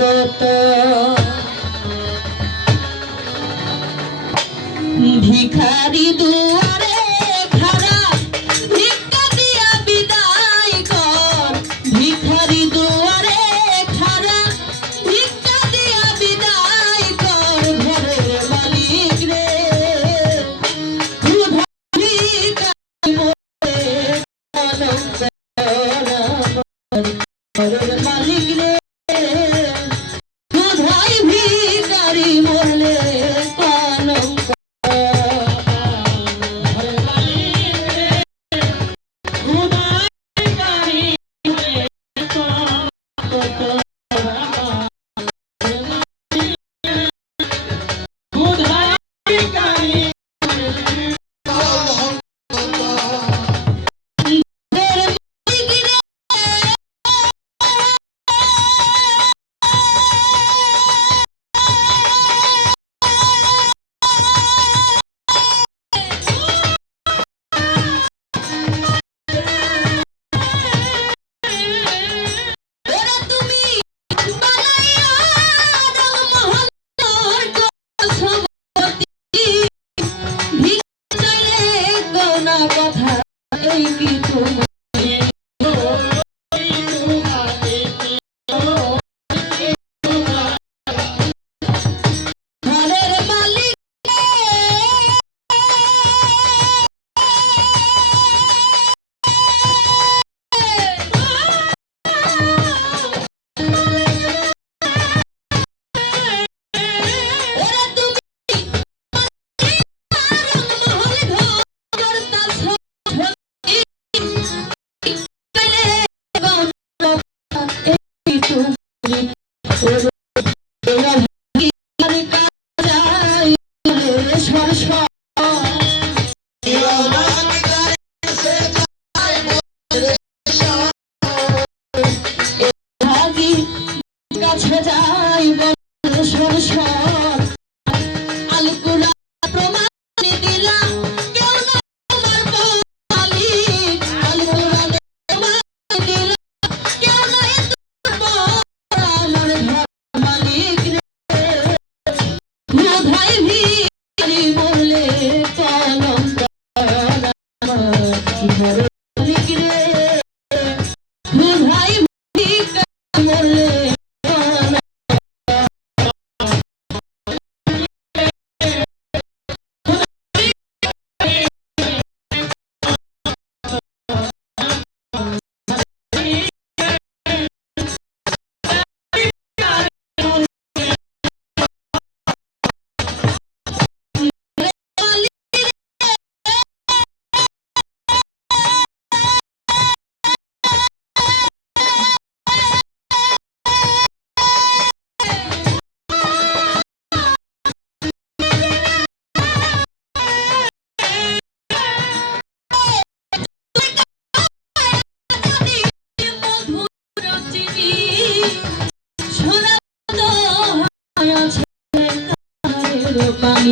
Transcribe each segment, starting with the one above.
কত ভিখারি দুয়ারে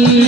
you.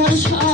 Close your eyes.